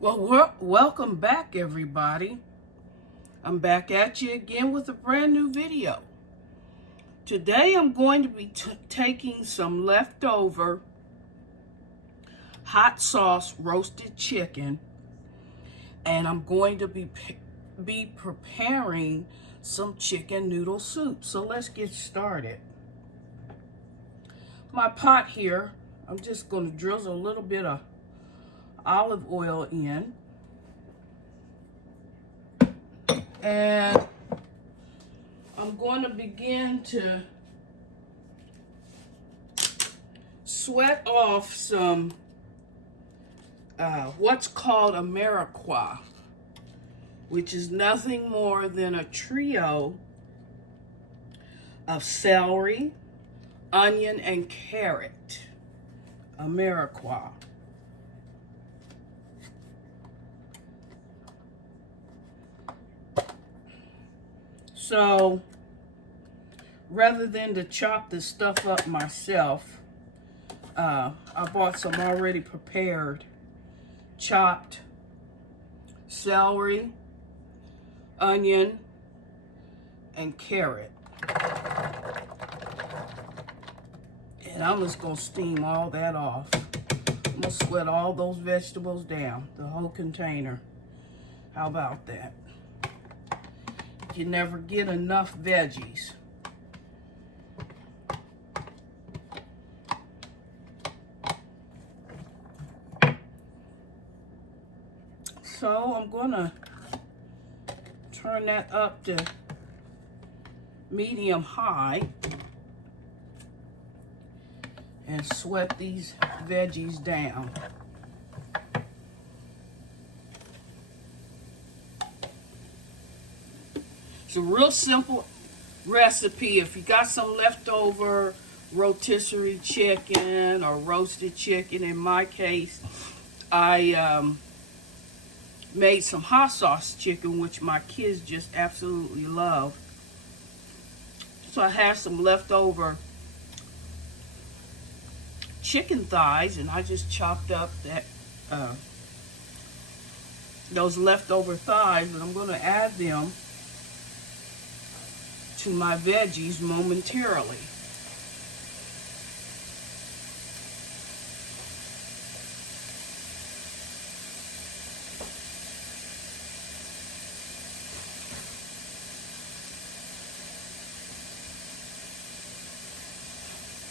Well, welcome back, everybody. I'm back at you again with a brand new video. Today, I'm going to be taking some leftover hot sauce roasted chicken, and I'm going to be preparing some chicken noodle soup. So let's get started. My pot here, I'm just going to drizzle a little bit of olive oil in, and I'm going to begin to sweat off some what's called Ameriquois, which is nothing more than a trio of celery, onion, and carrot. Ameriquois. So, rather than to chop this stuff up myself, I bought some already prepared chopped celery, onion, and carrot. And I'm just going to steam all that off. I'm going to sweat all those vegetables down, the whole container. How about that? You never get enough veggies. So I'm gonna turn that up to medium high and sweat these veggies down. It's a real simple recipe. If you got some leftover rotisserie chicken or roasted chicken, in my case, I made some hot sauce chicken, which my kids just absolutely love. So I have some leftover chicken thighs, and I just chopped up that those leftover thighs, and I'm going to add them to my veggies momentarily.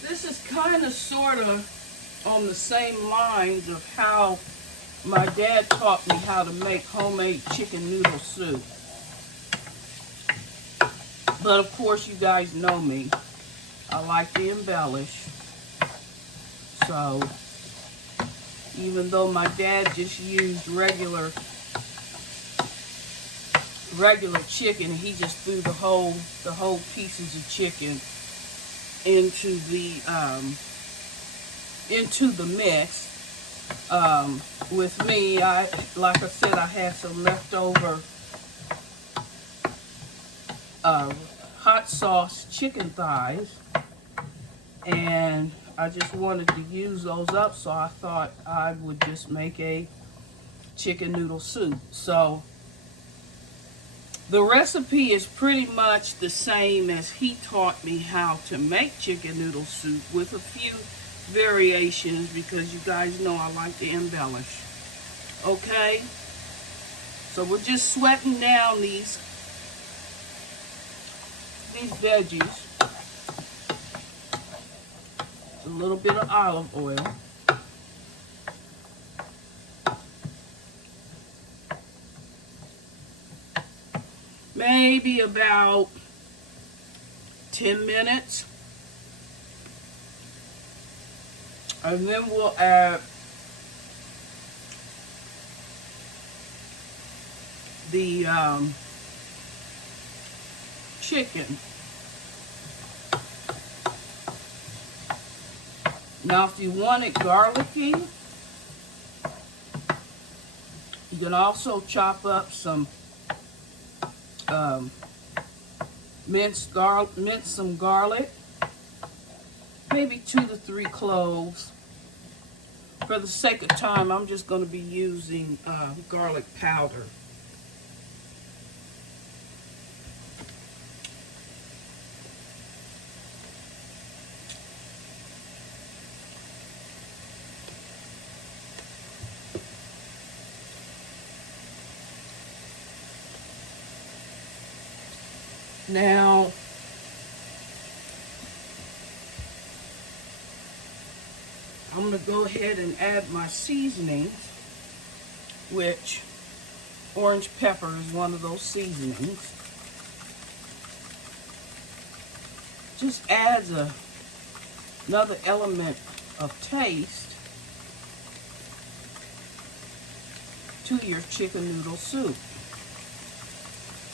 This is kind of sort of on the same lines of how my dad taught me how to make homemade chicken noodle soup. But of course, you guys know me. I like to embellish. So, even though my dad just used regular chicken, he just threw the whole pieces of chicken into the mix. With me, like I said, I had some leftover hot sauce chicken thighs, and I just wanted to use those up, so I thought I would just make a chicken noodle soup. So the recipe is pretty much the same as he taught me how to make chicken noodle soup, with a few variations, because you guys know I like to embellish. Okay, so we're just sweating down these veggies. A little bit of olive oil. Maybe about 10 minutes. And then we'll add the chicken. Now, if you want it garlicky, you can also chop up some mince some garlic, maybe 2 to 3 cloves, For the sake of time, I'm just going to be using garlic powder. Now, I'm going to go ahead and add my seasonings, which orange pepper is one of those seasonings. Just adds another element of taste to your chicken noodle soup.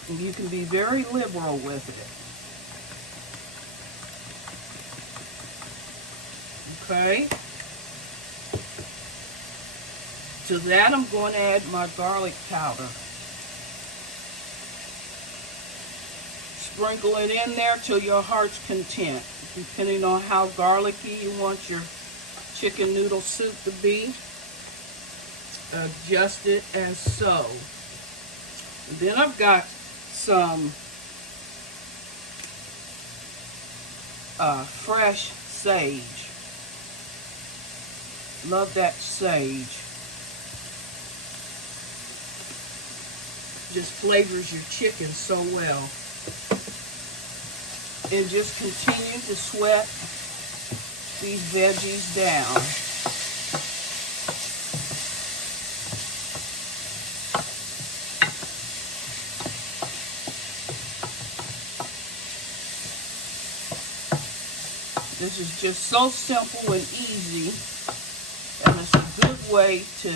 And you can be very liberal with it. Okay. To that, I'm going to add my garlic powder. Sprinkle it in there till your heart's content, depending on how garlicky you want your chicken noodle soup to be. Adjust it as so. And then I've got some fresh sage. Love that sage. Just flavors your chicken so well. And just continue to sweat these veggies down. This is just so simple and easy, and it's a good way to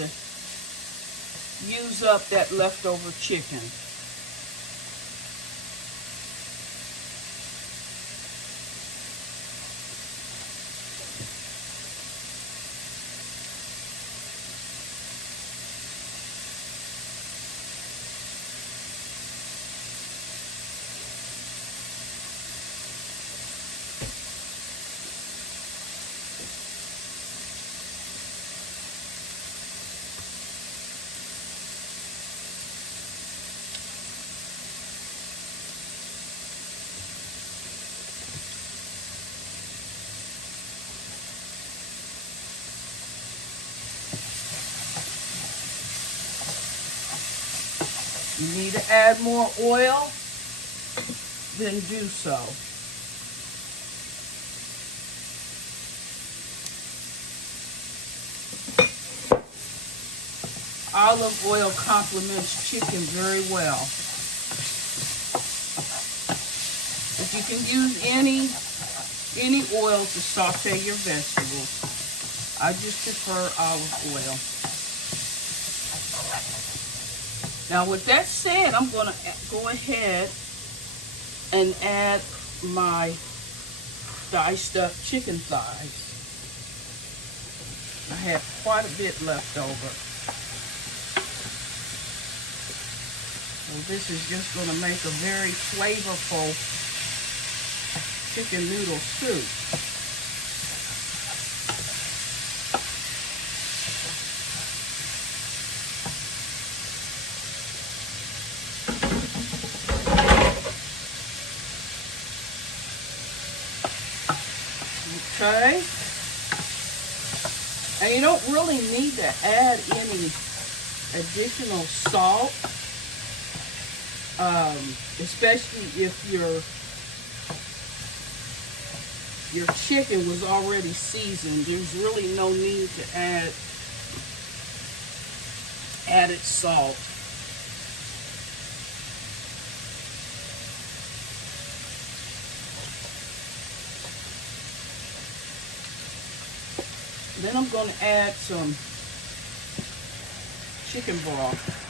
use up that leftover chicken. You need to add more oil, then do so. Olive oil complements chicken very well. If you can use any oil to saute your vegetables, I just prefer olive oil. Now with that said, I'm going to go ahead and add my diced up chicken thighs. I have quite a bit left over. So this is just going to make a very flavorful chicken noodle soup. Okay, and you don't really need to add any additional salt, especially if your chicken was already seasoned. There's really no need to add added salt. Then I'm going to add some chicken broth.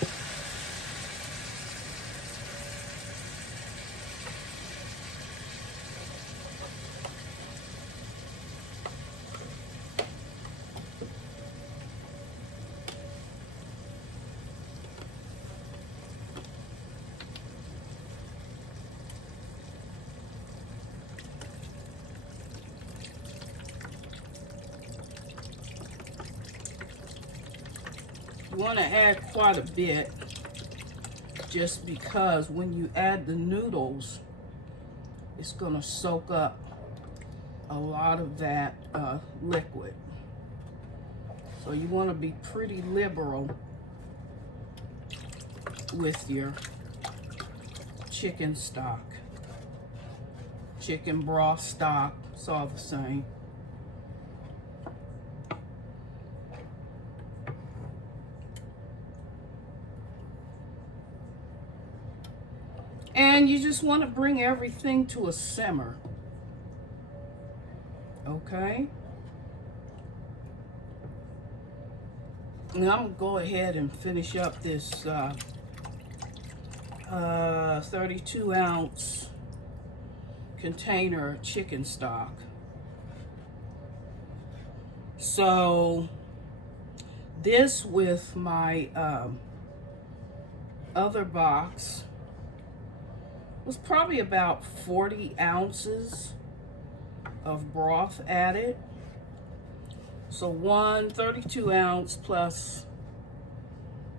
want to add quite a bit, just because when you add the noodles, it's going to soak up a lot of that liquid. So you want to be pretty liberal with your chicken stock. Chicken broth stock, it's all the same. And you just want to bring everything to a simmer. Okay? Now I'm going to go ahead and finish up this 32 ounce container of chicken stock. So this with my other box was probably about 40 ounces of broth added. So one 32 ounce plus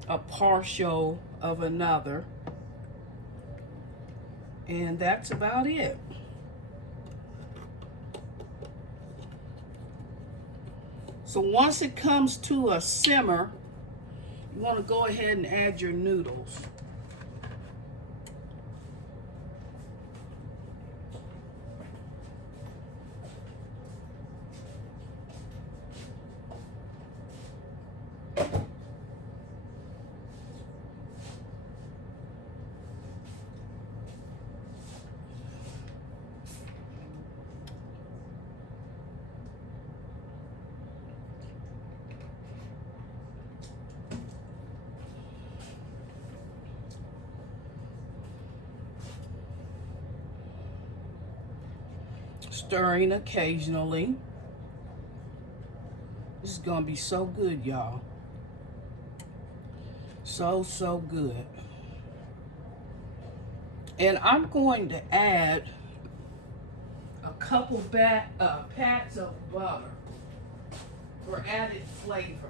a partial of another. And that's about it. So once it comes to a simmer, you want to go ahead and add your noodles. Stirring occasionally. This is gonna be so good, y'all. So good. And I'm going to add a couple pats of butter for added flavor.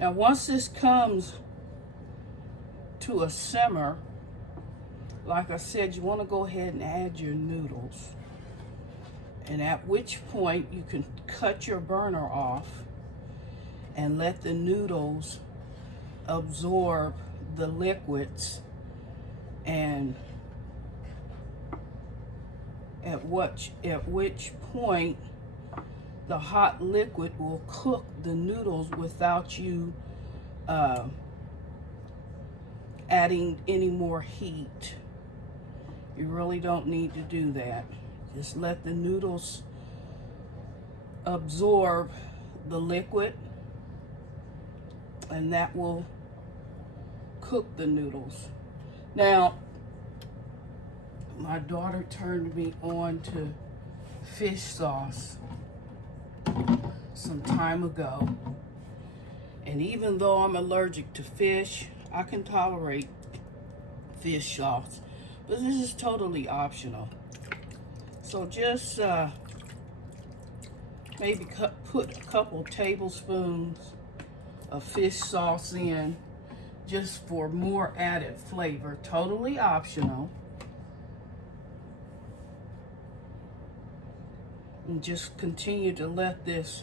Now, once this comes to a simmer, like I said, you want to go ahead and add your noodles. And at which point you can cut your burner off and let the noodles absorb the liquids, and at which point the hot liquid will cook the noodles without you adding any more heat. You really don't need to do that. Just let the noodles absorb the liquid, and that will cook the noodles. Now, my daughter turned me on to fish sauce some time ago, and even though I'm allergic to fish, I can tolerate fish sauce, but this is totally optional. So just maybe put a couple tablespoons of fish sauce in, just for more added flavor. Totally optional. And just continue to let this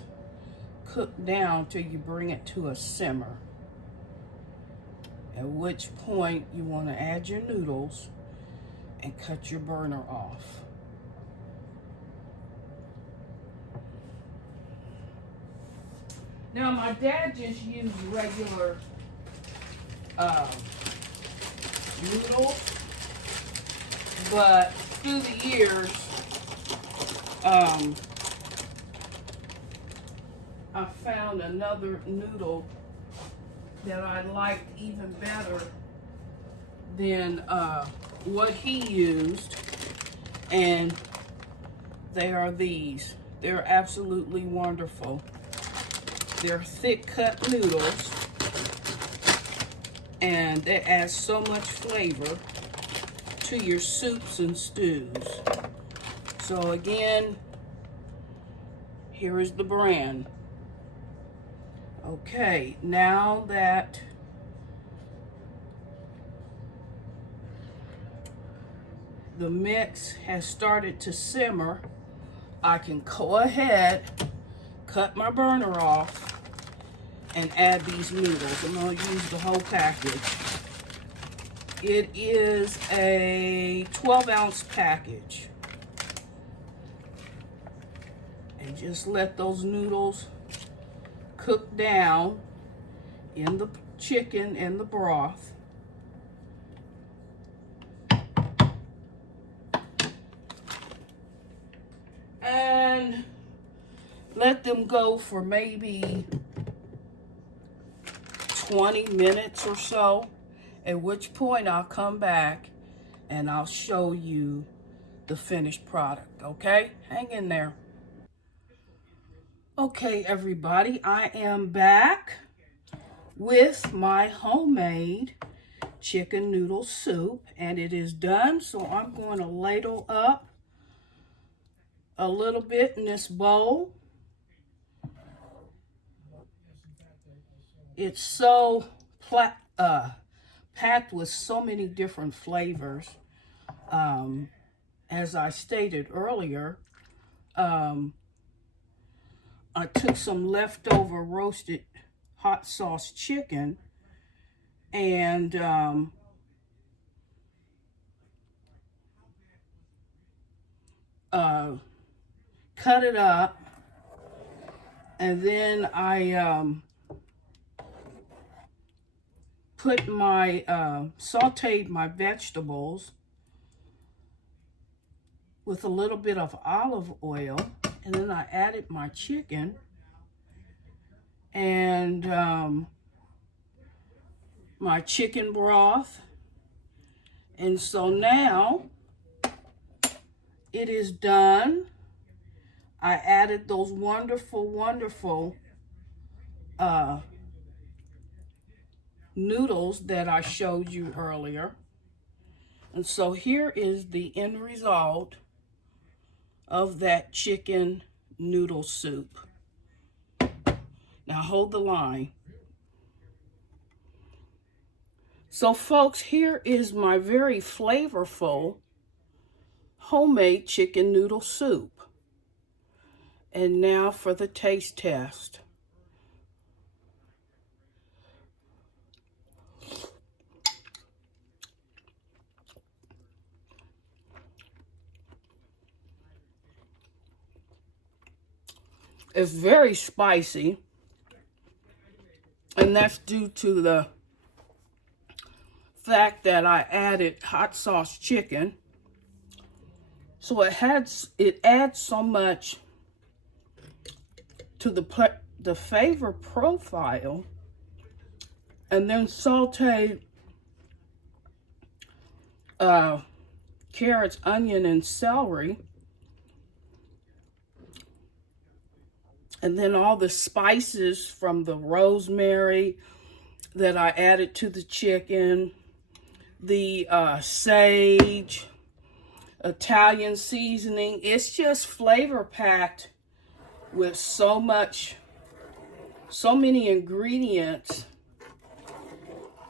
cook down till you bring it to a simmer. At which point you want to add your noodles and cut your burner off. Now, my dad just used regular noodles, but through the years, Um, I found another noodle that I liked even better than what he used, and they are these. They're absolutely wonderful. They're thick cut noodles, and they add so much flavor to your soups and stews. So again, here is the brand. Okay, now that the mix has started to simmer, I can go ahead, cut my burner off, and add these noodles. I'm going to use the whole package. It is a 12-ounce package. And just let those noodles cook down in the chicken and the broth. And let them go for maybe 20 minutes or so, at which point I'll come back and I'll show you the finished product, okay? Hang in there. Okay, everybody, I am back with my homemade chicken noodle soup, and it is done. So I'm going to ladle up a little bit in this bowl. It's so packed with so many different flavors. As I stated earlier, I took some leftover roasted hot sauce chicken and cut it up, and then I put my sauteed my vegetables with a little bit of olive oil, and then I added my chicken and my chicken broth. And so now it is done. I added those wonderful noodles that I showed you earlier. And so here is the end result of that chicken noodle soup. Now hold the line. So folks, here is my very flavorful homemade chicken noodle soup. And now for the taste test. It's very spicy, and that's due to the fact that I added hot sauce chicken. So it adds so much to the flavor profile. And then sauteed carrots, onion, and celery. And then all the spices from the rosemary that I added to the chicken, the sage, Italian seasoning. It's just flavor packed with so many ingredients.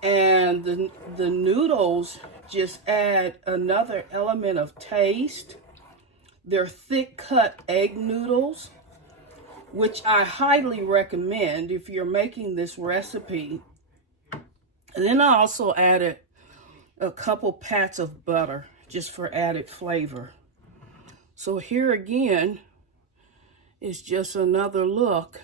And the noodles just add another element of taste. They're thick cut egg noodles, which I highly recommend if you're making this recipe. And then I also added a couple pats of butter just for added flavor. So here again is just another look.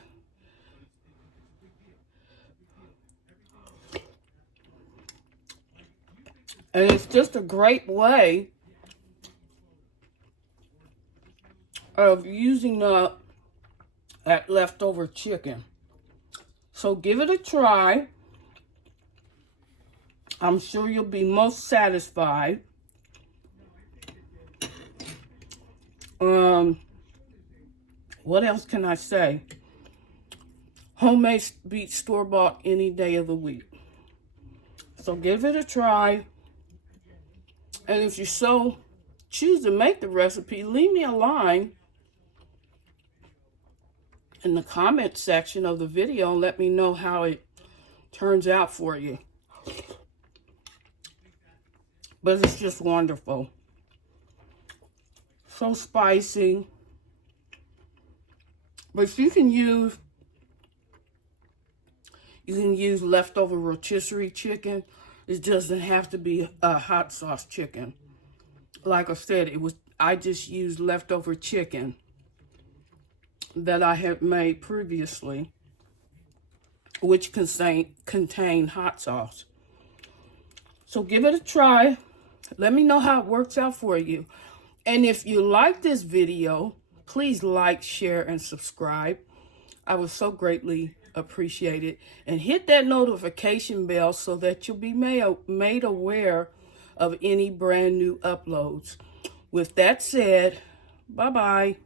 And it's just a great way of using up that leftover chicken. So give it a try. I'm sure you'll be most satisfied. What else can I say? Homemade beats store-bought any day of the week. So give it a try. And if you so choose to make the recipe, leave me a line in the comment section of the video and let me know how it turns out for you. But it's just wonderful. So spicy. But you can use leftover rotisserie chicken. It doesn't have to be a hot sauce chicken. Like I said, I just used leftover chicken that I had made previously, which contained hot sauce. So give it a try. Let me know how it works out for you. And if you like this video, please like, share, and subscribe. I would so greatly appreciate it. And hit that notification bell so that you'll be made aware of any brand new uploads. With that said, bye-bye.